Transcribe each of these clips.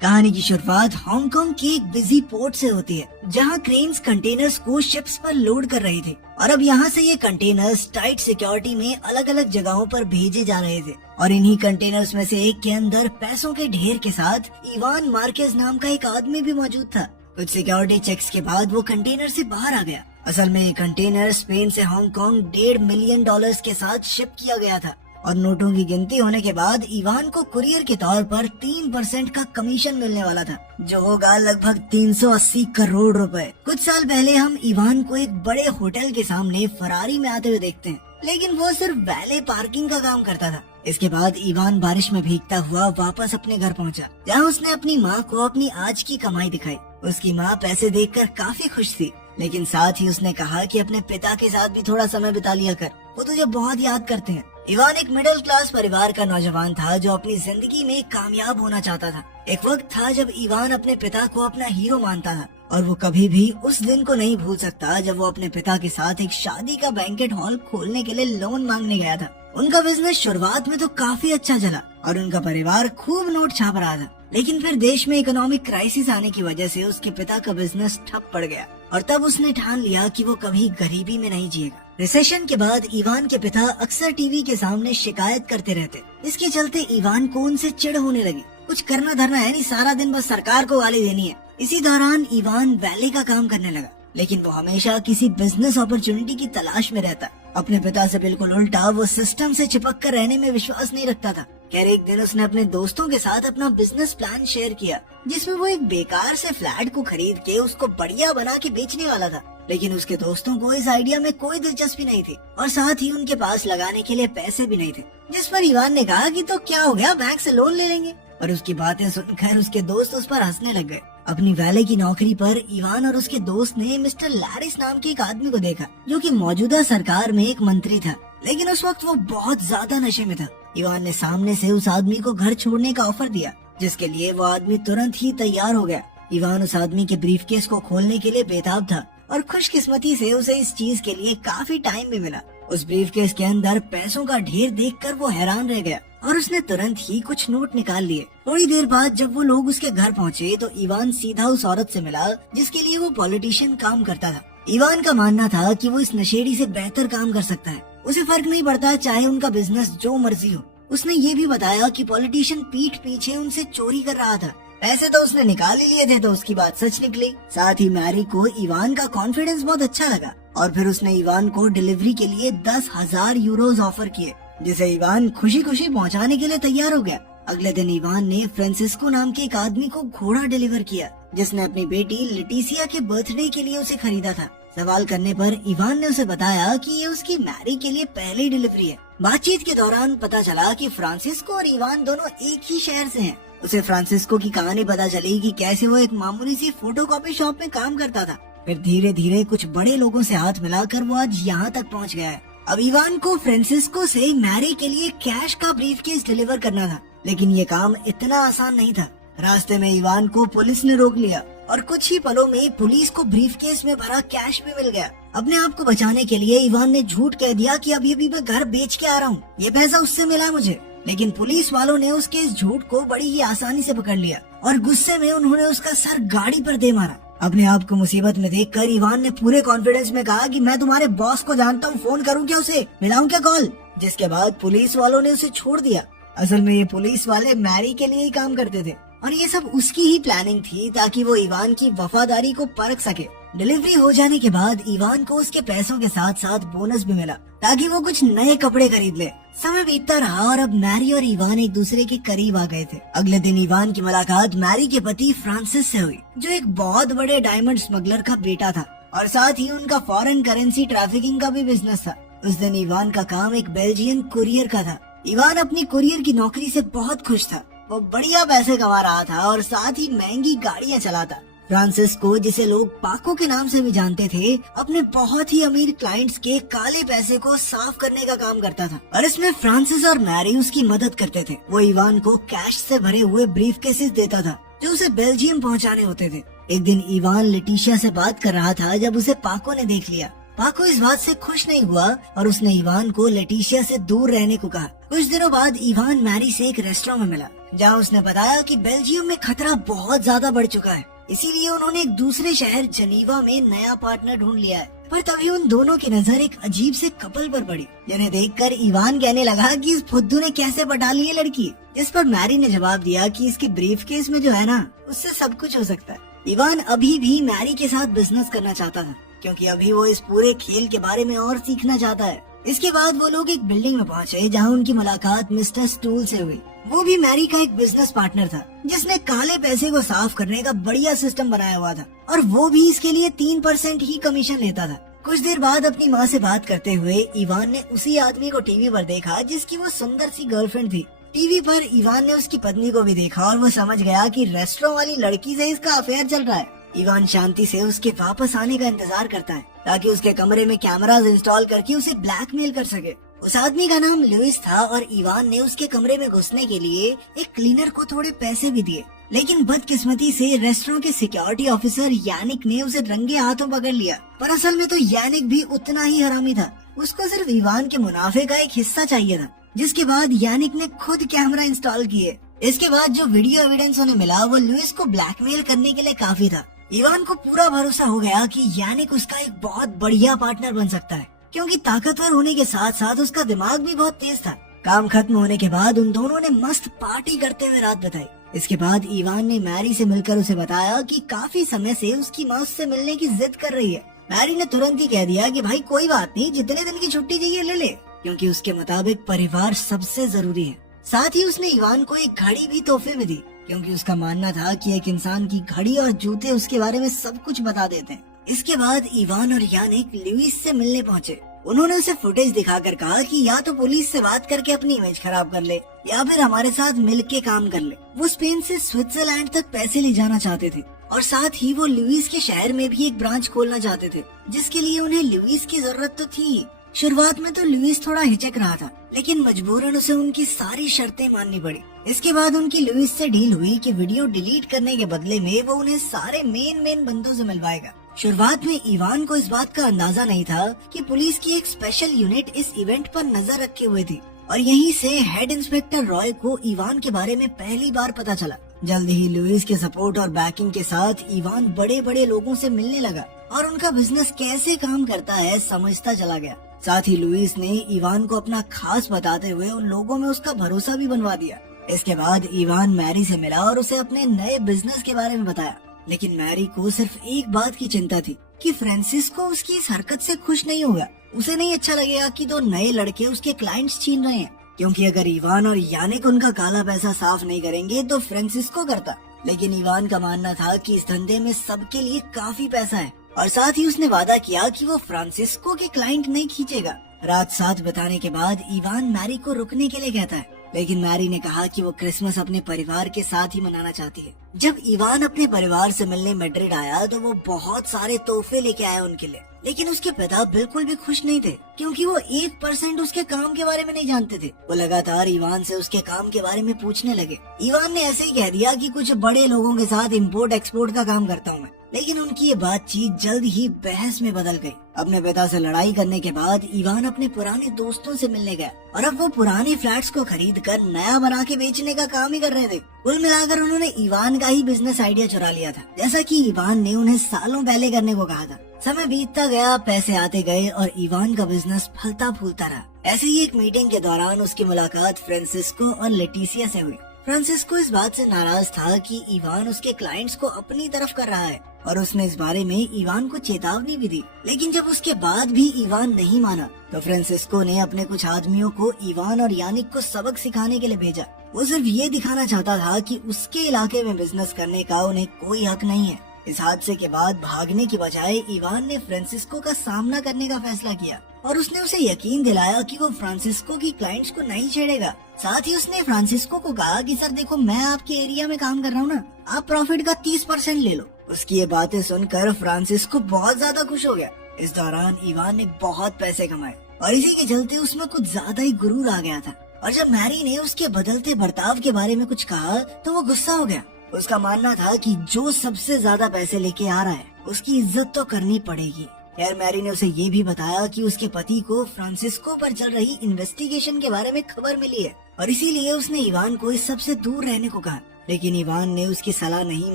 कहानी की शुरुआत हांगकांग के एक बिजी पोर्ट से होती है, जहां क्रेन्स कंटेनर्स को शिप्स पर लोड कर रही थी और अब यहां से ये कंटेनर्स टाइट सिक्योरिटी में अलग अलग जगहों पर भेजे जा रहे थे। और इन्हीं कंटेनर्स में से एक के अंदर पैसों के ढेर के साथ इवान मार्केज नाम का एक आदमी भी मौजूद था। कुछ सिक्योरिटी चेक्स के बाद वो कंटेनर से बाहर आ गया। असल में ये कंटेनर स्पेन से हांगकांग $1.5 मिलियन के साथ शिप किया गया था और नोटों की गिनती होने के बाद इवान को कुरियर के तौर पर 3% का कमीशन मिलने वाला था, जो होगा लगभग 380 करोड़ रुपए। कुछ साल पहले हम इवान को एक बड़े होटल के सामने फरारी में आते हुए देखते हैं, लेकिन वो सिर्फ वैले पार्किंग का काम करता था। इसके बाद इवान बारिश में भीगता हुआ वापस अपने घर पहुंचा, जहां उसने अपनी माँ को अपनी आज की कमाई दिखाई। उसकी माँ पैसे देखकर काफी खुश थी, लेकिन साथ ही उसने कहा कि अपने पिता के साथ भी थोड़ा समय बिता लिया कर, वो तुझे बहुत याद करते हैं। इवान एक मिडिल क्लास परिवार का नौजवान था जो अपनी जिंदगी में कामयाब होना चाहता था। एक वक्त था जब इवान अपने पिता को अपना हीरो मानता था और वो कभी भी उस दिन को नहीं भूल सकता जब वो अपने पिता के साथ एक शादी का बैंकेट हॉल खोलने के लिए लोन मांगने गया था। उनका बिजनेस शुरुआत में तो काफी अच्छा चला और उनका परिवार खूब नोट छाप रहा था, लेकिन फिर देश में इकोनॉमिक क्राइसिस आने की वजह से उसके पिता का बिजनेस ठप पड़ गया और तब उसने ठान लिया कि वो कभी गरीबी में नहीं जिएगा। रिसेशन के बाद इवान के पिता अक्सर टीवी के सामने शिकायत करते रहते, इसके चलते इवान को उनसे चिढ़ होने लगी। कुछ करना धरना है नहीं, सारा दिन बस सरकार को गाली देनी है। इसी दौरान इवान वैले का काम करने लगा, लेकिन वो हमेशा किसी बिजनेस अपॉर्चुनिटी की तलाश में रहता। अपने पिता से बिल्कुल उल्टा, वो सिस्टम से चिपक कर रहने में विश्वास नहीं रखता था। खैर एक दिन उसने अपने दोस्तों के साथ अपना बिजनेस प्लान शेयर किया, जिसमें वो एक बेकार से फ्लैट को खरीद के उसको बढ़िया बना के बेचने वाला था। लेकिन उसके दोस्तों को इस आइडिया में कोई दिलचस्पी नहीं थी और साथ ही उनके पास लगाने के लिए पैसे भी नहीं थे। जिस पर इवान ने कहा कि तो क्या हो गया, बैंक से लोन ले लेंगे। और उसकी बातें सुनकर उसके दोस्त उस पर हंसने लग गए। अपनी वैले की नौकरी पर इवान और उसके दोस्त ने मिस्टर लैरिस नाम के एक आदमी को देखा, जो कि मौजूदा सरकार में एक मंत्री था, लेकिन उस वक्त वो बहुत ज्यादा नशे में था। इवान ने सामने से उस आदमी को घर छोड़ने का ऑफर दिया, जिसके लिए वो आदमी तुरंत ही तैयार हो गया। इवान उस आदमी के ब्रीफकेस को खोलने के लिए बेताब था और खुशकिस्मती से उसे इस चीज के लिए काफी टाइम भी मिला। उस ब्रीफकेस के अंदर पैसों का ढेर देखकर वो हैरान रह गया और उसने तुरंत ही कुछ नोट निकाल लिए। थोड़ी देर बाद जब वो लोग उसके घर पहुंचे तो इवान सीधा उस औरत से मिला जिसके लिए वो पॉलिटिशियन काम करता था। इवान का मानना था कि वो इस नशेड़ी से बेहतर काम कर सकता है, उसे फर्क नहीं पड़ता चाहे उनका बिजनेस जो मर्जी हो। उसने ये भी बताया कि पॉलिटिशियन पीठ पीछे उनसे चोरी कर रहा था। पैसे तो उसने निकाल ही लिए थे, तो उसकी बात सच निकली। साथ ही मैरी को इवान का कॉन्फिडेंस बहुत अच्छा लगा और फिर उसने इवान को डिलीवरी के लिए 10,000 यूरोज ऑफर किए, जिसे इवान खुशी खुशी पहुंचाने के लिए तैयार हो गया। अगले दिन इवान ने फ्रांसिस्को नाम के एक आदमी को घोड़ा डिलीवर किया, जिसने अपनी बेटी लिटिसिया के बर्थडे के लिए उसे खरीदा था। सवाल करने पर इवान ने उसे बताया कि ये उसकी मैरी के लिए पहली डिलीवरी है। बातचीत के दौरान पता चला कि फ्रांसिस्को और इवान दोनों एक ही शहर से हैं। उसे फ्रांसिस्को की कहानी पता चली कि कैसे वो एक मामूली सी फोटोकॉपी शॉप में काम करता था, फिर धीरे धीरे कुछ बड़े लोगों से हाथ मिलाकर वो आज यहाँ तक पहुँच गया है। अब इवान को फ्रांसिस्को से मैरी के लिए कैश का ब्रीफकेस डिलीवर करना था, लेकिन ये काम इतना आसान नहीं था। रास्ते में इवान को पुलिस ने रोक लिया और कुछ ही पलों में पुलिस को ब्रीफकेस में भरा कैश भी मिल गया। अपने आप को बचाने के लिए इवान ने झूठ कह दिया कि अभी अभी मैं घर बेच के आ रहा हूँ, ये पैसा उससे मिला है मुझे। लेकिन पुलिस वालों ने उसके इस झूठ को बड़ी ही आसानी से पकड़ लिया और गुस्से में उन्होंने उसका सर गाड़ी पर दे मारा। अपने आप को मुसीबत में देखकर इवान ने पूरे कॉन्फिडेंस में कहा कि मैं तुम्हारे बॉस को जानता हूँ, फोन करूँ क्या उसे, मिलाऊं क्या कॉल। जिसके बाद पुलिस वालों ने उसे छोड़ दिया। असल में ये पुलिस वाले मैरी के लिए ही काम करते थे और ये सब उसकी ही प्लानिंग थी ताकि वो इवान की वफादारी को परख सके। डिलीवरी हो जाने के बाद इवान को उसके पैसों के साथ साथ बोनस भी मिला ताकि वो कुछ नए कपड़े खरीद ले। समय बीतता रहा और अब मैरी और इवान एक दूसरे के करीब आ गए थे। अगले दिन इवान की मुलाकात मैरी के पति फ्रांसिस से हुई, जो एक बहुत बड़े डायमंड स्मगलर का बेटा था और साथ ही उनका फॉरेन करेंसी ट्रैफिकिंग का भी बिजनेस था। उस दिन इवान का काम एक बेल्जियन कुरियर का था। इवान अपनी कुरियर की नौकरी से बहुत खुश था। वो बढ़िया पैसे कमा रहा था और साथ ही महंगी गाड़ियाँ चलाता। फ्रांसिस्को, जिसे लोग पाको के नाम से भी जानते थे, अपने बहुत ही अमीर क्लाइंट्स के काले पैसे को साफ करने का काम करता था और इसमें फ्रांसिस और मैरी उसकी मदद करते थे। वो इवान को कैश से भरे हुए ब्रीफकेसेस देता था जो उसे बेल्जियम पहुंचाने होते थे। एक दिन इवान लिटिशिया से बात कर रहा था जब उसे पाको ने देख लिया। पाको इस बात से खुश नहीं हुआ और उसने इवान को लेटिशिया से दूर रहने को कहा। कुछ दिनों बाद इवान मैरी से एक रेस्टोरेंट में मिला जहाँ उसने बताया कि बेल्जियम में खतरा बहुत ज्यादा बढ़ चुका है, इसीलिए उन्होंने एक दूसरे शहर जनीवा में नया पार्टनर ढूंढ लिया है। पर तभी उन दोनों की नजर एक अजीब से कपल पर पड़ी, जिन्हें देखकर इवान कहने लगा कि इस फुद्दू ने कैसे पटा ली है लड़की। जिस पर मैरी ने जवाब दिया कि इसके ब्रीफकेस में जो है ना, उससे सब कुछ हो सकता है। इवान अभी भी मैरी के साथ बिजनेस करना चाहता था, क्योंकि अभी वो इस पूरे खेल के बारे में और सीखना चाहता है। इसके बाद वो लोग एक बिल्डिंग में पहुंचे, जहां उनकी मुलाकात मिस्टर स्टूल से हुई। वो भी मैरी का एक बिजनेस पार्टनर था, जिसने काले पैसे को साफ करने का बढ़िया सिस्टम बनाया हुआ था, और वो भी इसके लिए 3% ही कमीशन लेता था। कुछ देर बाद अपनी माँ से बात करते हुए इवान ने उसी आदमी को टीवी पर देखा, जिसकी वो सुंदर सी गर्लफ्रेंड थी। टीवी पर इवान ने उसकी पत्नी को भी देखा और वो समझ गया कि रेस्टोरेंट वाली लड़की से इसका अफेयर चल रहा है। इवान शांति से उसके वापस आने का इंतजार करता है, ताकि उसके कमरे में कैमरास इंस्टॉल करके उसे ब्लैकमेल कर सके। उस आदमी का नाम लुइस था और इवान ने उसके कमरे में घुसने के लिए एक क्लीनर को थोड़े पैसे भी दिए। लेकिन बदकिस्मती से रेस्टोरेंट के सिक्योरिटी ऑफिसर यानिक ने उसे रंगे हाथों पकड़ लिया। पर असल में तो यानिक भी उतना ही हरामी था, उसको सिर्फ इवान के मुनाफे का एक हिस्सा चाहिए था। जिसके बाद यानिक ने खुद कैमरा इंस्टॉल किए। इसके बाद जो वीडियो एविडेंस उन्हें मिला वो लुइस को ब्लैकमेल करने के लिए काफी था। इवान को पूरा भरोसा हो गया कि यानिक उसका एक बहुत बढ़िया पार्टनर बन सकता है, क्योंकि ताकतवर होने के साथ साथ उसका दिमाग भी बहुत तेज था। काम खत्म होने के बाद उन दोनों ने मस्त पार्टी करते हुए रात बिताई। इसके बाद इवान ने मैरी से मिलकर उसे बताया कि काफी समय से उसकी माँ उससे मिलने की जिद कर रही है। मैरी ने तुरंत ही कह दिया कि भाई कोई बात नहीं, जितने दिन की छुट्टी चाहिए ले ले, क्योंकि उसके मुताबिक परिवार सबसे जरूरी है। साथ ही उसने इवान को एक घड़ी भी तोहफे में दी, क्योंकि उसका मानना था कि एक इंसान की घड़ी और जूते उसके बारे में सब कुछ बता देते हैं। इसके बाद इवान और यानिक लुइस से मिलने पहुंचे। उन्होंने उसे फुटेज दिखाकर कहा कि या तो पुलिस से बात करके अपनी इमेज खराब कर ले, या फिर हमारे साथ मिलके काम कर ले। वो स्पेन से स्विट्जरलैंड तक पैसे ले जाना चाहते थे, और साथ ही वो लुइस के शहर में भी एक ब्रांच खोलना चाहते थे, जिसके लिए उन्हें लुइस की जरूरत तो थी। शुरुआत में तो लुइस थोड़ा हिचक रहा था, लेकिन मजबूरन उसे उनकी सारी शर्तें माननी पड़ी। इसके बाद उनकी लुइस से डील हुई कि वीडियो डिलीट करने के बदले में वो उन्हें सारे मेन बंदों से मिलवाएगा। शुरुआत में इवान को इस बात का अंदाजा नहीं था कि पुलिस की एक स्पेशल यूनिट इस इवेंट पर नजर रखे हुए थी, और यहीं से हेड इंस्पेक्टर रॉय को इवान के बारे में पहली बार पता चला। जल्द ही लुइस के सपोर्ट और बैकिंग के साथ इवान बड़े बड़े लोगों से मिलने लगा और उनका बिजनेस कैसे काम करता है समझता चला गया। साथ ही लुइस ने इवान को अपना खास बताते हुए उन लोगों में उसका भरोसा भी बनवा दिया। इसके बाद इवान मैरी से मिला और उसे अपने नए बिजनेस के बारे में बताया, लेकिन मैरी को सिर्फ एक बात की चिंता थी कि फ्रांसिस्को उसकी इस हरकत से खुश नहीं होगा। उसे नहीं अच्छा लगेगा कि दो नए लड़के उसके क्लाइंट्स छीन रहे हैं, क्योंकि अगर इवान और यानिक उनका काला पैसा साफ नहीं करेंगे तो फ्रांसिस्को करता। लेकिन इवान का मानना था कि इस धंधे में सबके लिए काफी पैसा है, और साथ ही उसने वादा किया कि वो फ्रांसिस्को के क्लाइंट नहीं खींचेगा। रात साथ बिताने के बाद इवान मैरी को रुकने के लिए कहता है, लेकिन मैरी ने कहा कि वो क्रिसमस अपने परिवार के साथ ही मनाना चाहती है। जब इवान अपने परिवार से मिलने मैड्रिड आया तो वो बहुत सारे तोहफे लेके आया उनके लिए, लेकिन उसके पिता बिल्कुल भी खुश नहीं थे, क्योंकि वो 1% उसके काम के बारे में नहीं जानते थे। वो लगातार इवान से उसके काम के बारे में पूछने लगे। इवान ने ऐसे ही कह दिया कि कुछ बड़े लोगों के साथ इम्पोर्ट एक्सपोर्ट का काम करता हूँ मैं, लेकिन उनकी ये बातचीत जल्द ही बहस में बदल गई। अपने पिता से लड़ाई करने के बाद इवान अपने पुराने दोस्तों से मिलने गया, और अब वो पुराने फ्लैट्स को खरीद कर नया बना के बेचने का काम ही कर रहे थे। कुल मिलाकर उन्होंने इवान का ही बिजनेस आइडिया चुरा लिया था, जैसा कि इवान ने उन्हें सालों पहले करने को कहा था। समय बीतता गया, पैसे आते गए और इवान का बिजनेस फलता फूलता रहा। ऐसे ही एक मीटिंग के दौरान उसकी मुलाकात फ्रांसिस्को और लेटिसिया से हुई। फ्रांसिस्को इस बात से नाराज था कि इवान उसके क्लाइंट्स को अपनी तरफ कर रहा है, और उसने इस बारे में इवान को चेतावनी भी दी। लेकिन जब उसके बाद भी इवान नहीं माना तो फ्रांसिस्को ने अपने कुछ आदमियों को इवान और यानिक को सबक सिखाने के लिए भेजा। वो सिर्फ ये दिखाना चाहता था कि उसके इलाके में बिजनेस करने का उन्हें कोई हक नहीं है। इस हादसे के बाद भागने की बजाय इवान ने फ्रांसिस्को का सामना करने का फैसला किया, और उसने उसे यकीन दिलाया कि वो फ्रांसिस्को की क्लाइंट्स को नहीं छेड़ेगा। साथ ही उसने फ्रांसिस्को को कहा कि सर देखो, मैं आपके एरिया में काम कर रहा हूँ ना, आप प्रॉफिट का 30% ले लो। उसकी ये बातें सुनकर फ्रांसिस्को बहुत ज्यादा खुश हो गया। इस दौरान इवान ने बहुत पैसे कमाए, और इसी के चलते उसमें कुछ ज्यादा ही गुरूर आ गया था। और जब मैरी ने उसके बदलते बर्ताव के बारे में कुछ कहा तो वो गुस्सा हो गया। उसका मानना था कि जो सबसे ज्यादा पैसे लेके आ रहा है उसकी इज्जत तो करनी पड़ेगी। खैर, मैरी ने उसे ये भी बताया कि उसके पति को फ्रांसिस्को पर चल रही इन्वेस्टिगेशन के बारे में खबर मिली है, और इसीलिए उसने इवान को इस सब से दूर रहने को कहा। लेकिन इवान ने उसकी सलाह नहीं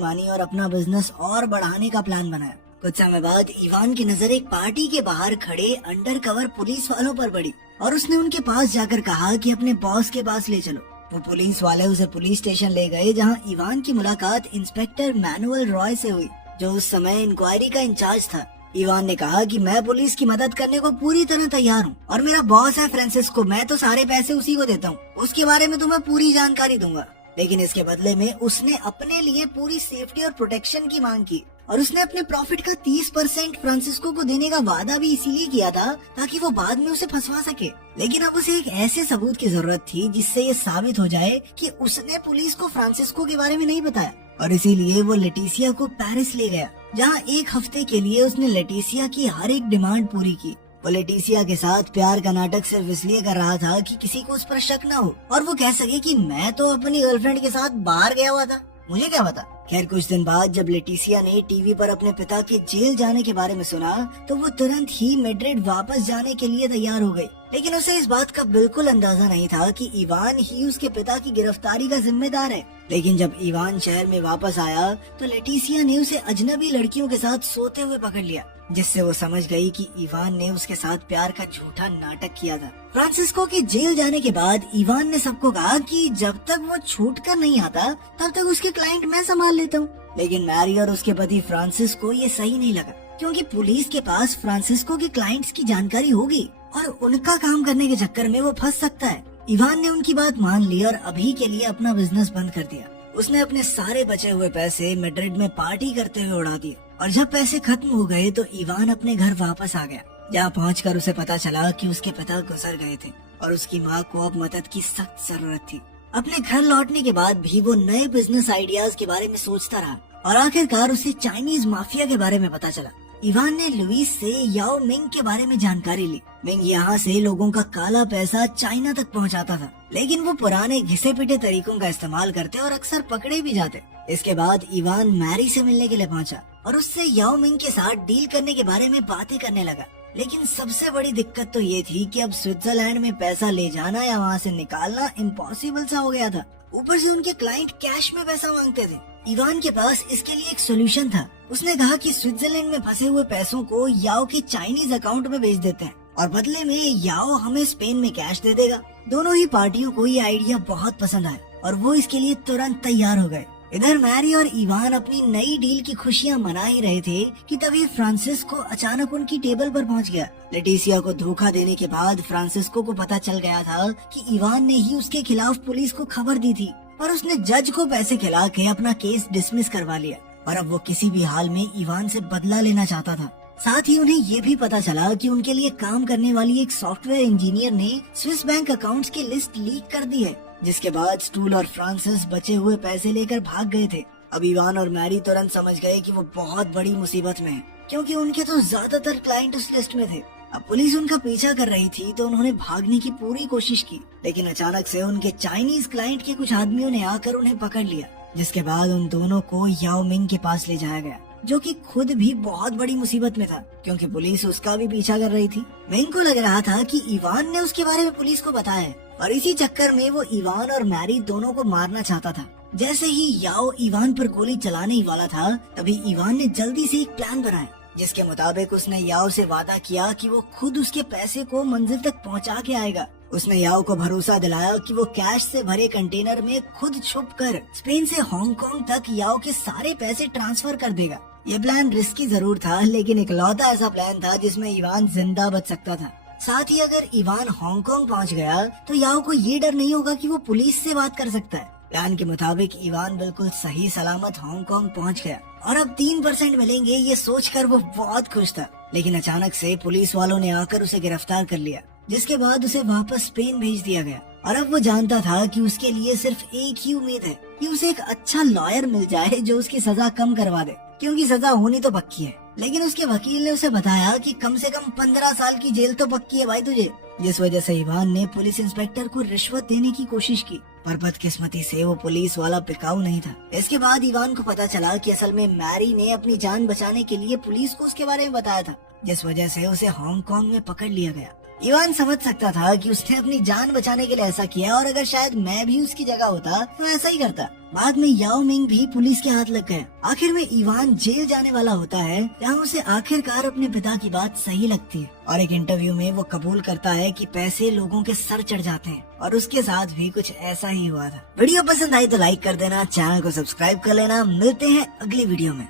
मानी और अपना बिजनेस और बढ़ाने का प्लान बनाया। कुछ समय बाद इवान की नजर एक पार्टी के बाहर खड़े अंडरकवर पुलिस वालों पर पड़ी और उसने उनके पास जाकर कहा कि अपने बॉस के पास ले चलो। वो पुलिस वाले उसे पुलिस स्टेशन ले गए, जहां इवान की मुलाकात इंस्पेक्टर मैनुअल रॉय से हुई, जो उस समय इंक्वायरी का इंचार्ज था। इवान ने कहा कि मैं पुलिस की मदद करने को पूरी तरह तैयार हूँ और मेरा बॉस है फ्रांसिस्को, मैं तो सारे पैसे उसी को देता हूँ, उसके बारे में तुम्हें पूरी जानकारी दूंगा। लेकिन इसके बदले में उसने अपने लिए पूरी सेफ्टी और प्रोटेक्शन की मांग की और उसने अपने प्रॉफिट का 30% फ्रांसिस्को को देने का वादा भी इसीलिए किया था ताकि वो बाद में उसे फंसवा सके। लेकिन अब उसे एक ऐसे सबूत की जरूरत थी जिससे ये साबित हो जाए कि उसने पुलिस को फ्रांसिस्को के बारे में नहीं बताया। और इसीलिए वो लेटिसिया को पेरिस ले गया, जहाँ 1 हफ्ते के लिए उसने लेटिसिया की हर एक डिमांड पूरी की। वो लेटिसिया के साथ प्यार का नाटक सिर्फ इसलिए कर रहा था कि किसी को उस पर शक न हो और वो कह सके कि मैं तो अपनी गर्लफ्रेंड के साथ बाहर गया हुआ था, मुझे क्या पता। खैर कुछ दिन बाद जब लेटिसिया ने टीवी पर अपने पिता के जेल जाने के बारे में सुना तो वो तुरंत ही मैड्रिड वापस जाने के लिए तैयार हो गई। लेकिन उसे इस बात का बिल्कुल अंदाजा नहीं था कि इवान ही उसके पिता की गिरफ्तारी का जिम्मेदार है। लेकिन जब इवान शहर में वापस आया तो लेटिसिया ने उसे अजनबी लड़कियों के साथ सोते हुए पकड़ लिया, जिससे वो समझ गई कि इवान ने उसके साथ प्यार का झूठा नाटक किया था। फ्रांसिस्को के जेल जाने के बाद इवान ने सबको कहा कि जब तक वो छूट कर नहीं आता तब तक उसके क्लाइंट मैं संभाल लेता हूँ। लेकिन मैरी और उसके पति फ्रांसिस को ये सही नहीं लगा, क्योंकि पुलिस के पास फ्रांसिस्को के क्लाइंट्स की जानकारी होगी और उनका काम करने के चक्कर में वो फंस सकता है। इवान ने उनकी बात मान ली और अभी के लिए अपना बिजनेस बंद कर दिया। उसने अपने सारे बचे हुए पैसे मैड्रिड में पार्टी करते हुए उड़ा दिए और जब पैसे खत्म हो गए तो इवान अपने घर वापस आ गया, जहाँ पहुंचकर उसे पता चला कि उसके पिता गुजर गए थे और उसकी माँ को अब मदद की सख्त जरूरत थी। अपने घर लौटने के बाद भी वो नए बिजनेस आइडियाज के बारे में सोचता रहा और आखिरकार उसे चाइनीज माफिया के बारे में पता चला। इवान ने लुइस से याओ मिंग के बारे में जानकारी ली। मिंग यहाँ से लोगों का काला पैसा चाइना तक पहुँचाता था, लेकिन वो पुराने घिसे पिटे तरीकों का इस्तेमाल करते और अक्सर पकड़े भी जाते। इसके बाद इवान मैरी से मिलने के लिए पहुँचा और उससे याओ मिंग के साथ डील करने के बारे में बातें करने लगा। लेकिन सबसे बड़ी दिक्कत तो ये थी कि अब स्विट्जरलैंड में पैसा ले जाना या वहाँ से निकालना इम्पॉसिबल सा हो गया था। ऊपर से उनके क्लाइंट कैश में पैसा मांगते थे। इवान के पास इसके लिए एक सोल्यूशन था। उसने कहा कि स्विट्जरलैंड में फंसे हुए पैसों को याओ के चाइनीज अकाउंट में भेज देते हैं और बदले में याओ हमें स्पेन में कैश दे देगा। दोनों ही पार्टियों को ये आइडिया बहुत पसंद आया और वो इसके लिए तुरंत तैयार हो गए। इधर मैरी और इवान अपनी नई डील की खुशियां मना ही रहे थे कि तभी फ्रांसिस्को अचानक उनकी टेबल पर पहुंच गया। लेटिसिया को धोखा देने के बाद फ्रांसिस्को को पता चल गया था कि इवान ने ही उसके खिलाफ पुलिस को खबर दी थी, पर उसने जज को पैसे खिला के अपना केस डिसमिस करवा लिया और अब वो किसी भी हाल में इवान से बदला लेना चाहता था। साथ ही उन्हें ये भी पता चला कि उनके लिए काम करने वाली एक सॉफ्टवेयर इंजीनियर ने स्विस बैंक अकाउंट्स की लिस्ट लीक कर दी है, जिसके बाद स्टूल और फ्रांसिस बचे हुए पैसे लेकर भाग गए थे। अब इवान और मैरी तुरंत समझ गए कि वो बहुत बड़ी मुसीबत में है, क्योंकि उनके तो ज्यादातर क्लाइंट उस लिस्ट में थे। अब पुलिस उनका पीछा कर रही थी तो उन्होंने भागने की पूरी कोशिश की, लेकिन अचानक से उनके चाइनीज क्लाइंट के कुछ आदमियों ने आकर उन्हें पकड़ लिया, जिसके बाद उन दोनों को याओ मिंग के पास ले जाया गया, जो कि खुद भी बहुत बड़ी मुसीबत में था, क्योंकि पुलिस उसका भी पीछा कर रही थी। मिंग को लग रहा था कि इवान ने उसके बारे में पुलिस को बताया और इसी चक्कर में वो इवान और मैरी दोनों को मारना चाहता था। जैसे ही याओ इवान पर गोली चलाने ही वाला था, तभी इवान ने जल्दी से एक प्लान बनाया, जिसके मुताबिक उसने याओ से वादा किया कि वो खुद उसके पैसे को मंजिल तक पहुंचा के आएगा। उसने याओ को भरोसा दिलाया कि वो कैश से भरे कंटेनर में खुद छुपकर स्पेन से हांगकांग तक याओ के सारे पैसे ट्रांसफर कर देगा। ये प्लान रिस्की जरूर था, लेकिन इकलौता ऐसा प्लान था जिसमें इवान जिंदा बच सकता था। साथ ही अगर इवान हांगकांग पहुंच गया तो याओ को ये डर नहीं होगा कि वो पुलिस से बात कर सकता है। प्लान के मुताबिक इवान बिल्कुल सही सलामत हांगकांग पहुंच गया और अब 3% मिलेंगे, ये सोचकर वो बहुत खुश था। लेकिन अचानक से पुलिस वालों ने आकर उसे गिरफ्तार कर लिया, जिसके बाद उसे वापस स्पेन भेज दिया गया। और अब वो जानता था कि उसके लिए सिर्फ एक ही उम्मीद है कि उसे एक अच्छा लॉयर मिल जाए जो उसकी सजा कम करवा दे, क्योंकि सजा होनी तो पक्की है। लेकिन उसके वकील ने उसे बताया कि कम से कम 15 साल की जेल तो पक्की है भाई तुझे। जिस वजह से इवान ने पुलिस इंस्पेक्टर को रिश्वत देने की कोशिश की, पर बदकिस्मती से वो पुलिस वाला बिकाऊ नहीं था। इसके बाद इवान को पता चला कि असल में मैरी ने अपनी जान बचाने के लिए पुलिस को उसके बारे में बताया था, जिस वजह से उसे हांगकांग में पकड़ लिया गया। इवान समझ सकता था कि उसने अपनी जान बचाने के लिए ऐसा किया और अगर शायद मैं भी उसकी जगह होता तो ऐसा ही करता। बाद में याओ मिंग भी पुलिस के हाथ लग गए। आखिर में इवान जेल जाने वाला होता है, जहाँ उसे आखिरकार अपने पिता की बात सही लगती है और एक इंटरव्यू में वो कबूल करता है कि पैसे लोगों के सर चढ़ जाते हैं और उसके साथ भी कुछ ऐसा ही हुआ था। वीडियो पसंद आई तो लाइक कर देना, चैनल को सब्सक्राइब कर लेना। मिलते हैं अगली वीडियो में।